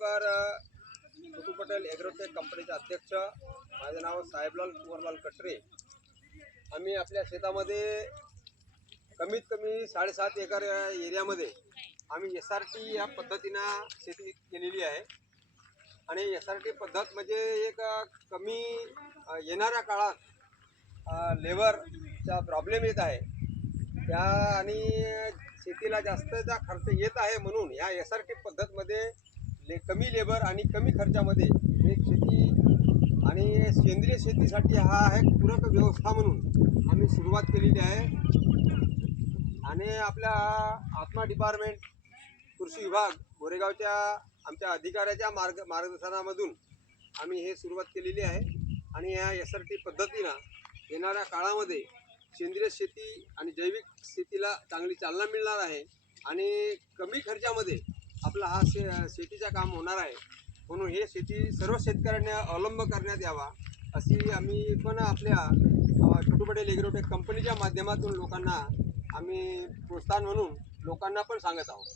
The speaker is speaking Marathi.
नमस्कार छोटू पटेल एग्रोटेक कंपनीचे अध्यक्ष माझे नाव साहेबलाल कुंवरलाल कटरे. आम्ही आपल्या शेतामध्ये कमीत कमी साडेसात एकर एरियामध्ये आम्ही एस आर टी या पद्धतीनं शेती केलेली आहे. आणि एस आर टी पद्धत म्हणजे एक कमी येणाऱ्या काळात लेबरचा प्रॉब्लेम येत आहे. त्या आणि शेतीला जास्तचा खर्च येत आहे म्हणून या एस आर टी पद्धतमध्ये ले कमी लेबर आणि कमी खर्चामध्ये एक शेती आणि सेंद्रिय शेतीसाठी हा आहे पूरक व्यवस्था म्हणून आम्ही सुरुवात केलेली आहे. आणि आपल्या आत्मा डिपार्टमेंट कृषी विभाग गोरेगावच्या आमच्या अधिकाऱ्याच्या मार्ग मार्गदर्शनामधून आम्ही हे सुरुवात केलेली आहे. आणि या एस आर टी पद्धतीनं येणाऱ्या काळामध्ये सेंद्रिय शेती आणि जैविक शेतीला चांगली चालना मिळणार आहे. आणि कमी खर्चामध्ये आपला हा शे शेतीचं काम होणार आहे. म्हणून हे शेती सर्व शेतकऱ्यांना अवलंब करण्यात यावा अशी आम्ही पण आपल्या अ, छोटू एग्रोटेक कंपनीच्या माध्यमातून लोकांना आम्ही प्रोत्साहन म्हणून लोकांना पण सांगत आहोत.